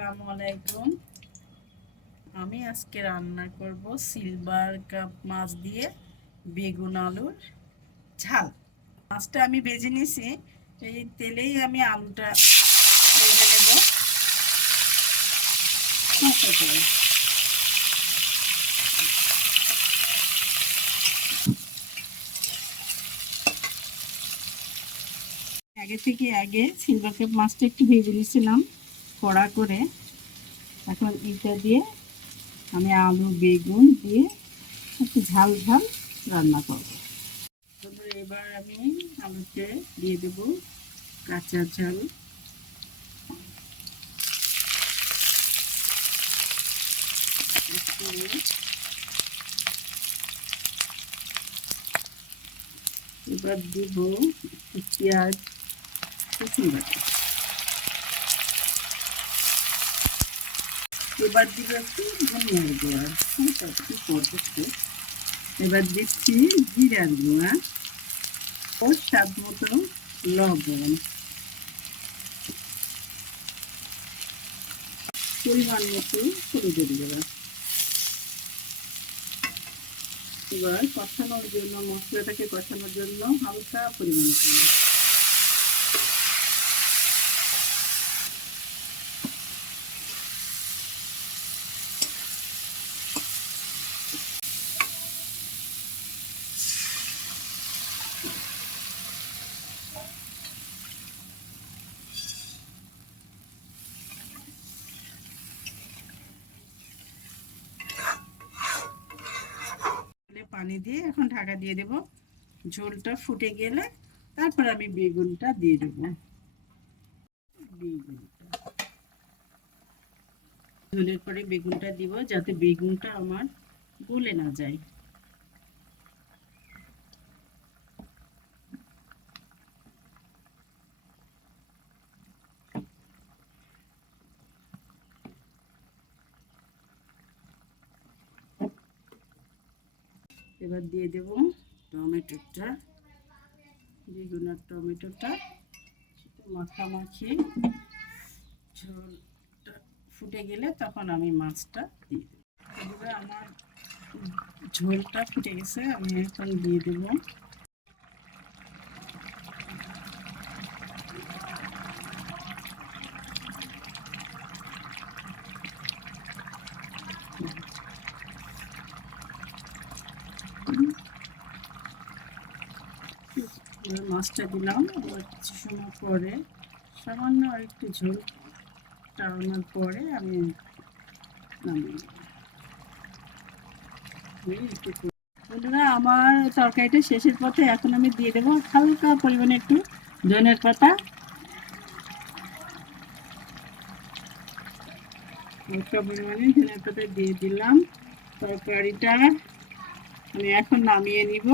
আসসালামু আলাইকুম। আমি আজকে রান্না করব সিলভার কাপ মাছ দিয়ে বেগুন আলুর ঝাল। মাছটা আমি ভেজে নিয়েছি, এই তেলেই আমি আলুটা ভেজে নেব। আগে সিলভার কাপ মাছটা একটু ভেজে নিয়েছিলাম কড়া করে। এখন এটা দিয়ে আমি আলু বেগুন দিয়ে একটু ঝাল ঝাল রান্না করব। এবার আমি আলুতে দিয়ে দেব কাঁচা ঝাল, এবার দিব পেঁয়াজ কুচি বাটা, এবার দিব একটু ধনিয়ার গুঁড়া, এবার দিচ্ছি জিরার গুঁড়া ও স্বাদ মতো লবণ, পরিমাণ মতো হলুদের গুঁড়া। এবার কষানোর জন্য মশলাটাকে কষানোর জন্য হালকা পরিমাণে পানি দিয়ে এখন ঢাকা দিয়ে দেব। ঝোলটা ফুটে গেলে তারপর আমি বেগুনটা দিয়ে দেব। ঝোলের পরে বেগুনটা দিব যাতে বেগুনটা আমার গলে না যায়। এবার দিয়ে দেব টমেটোটা, বেগুন আর টমেটোটা মাখামাখি ঝোলটা ফুটে গেলে তখন আমি মাছটা দিয়ে দেব। এবার আমার ঝোলটা ফুটে গেছে, আমি এখন দিয়ে দেব মাছটা দিলাম। আবার কিছু সময় পরে সামান্য একটু ঝোল টানানোর পরে আমি বন্ধুরা, আমার তরকারিটা শেষের পথে। এখন আমি দিয়ে দেবো হালকা পরিমাণে একটু ধনের পাতা, হালকা পরিমাণে ধনের পাতা দিয়ে দিলাম। তরকারিটা আমি এখন নামিয়ে নিব।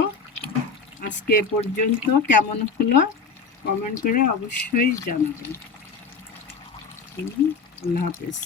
আজকে পর্যন্ত কেমন হলো কমেন্ট করে অবশ্যই জানাবেন। আল্লাহ হাফেজ।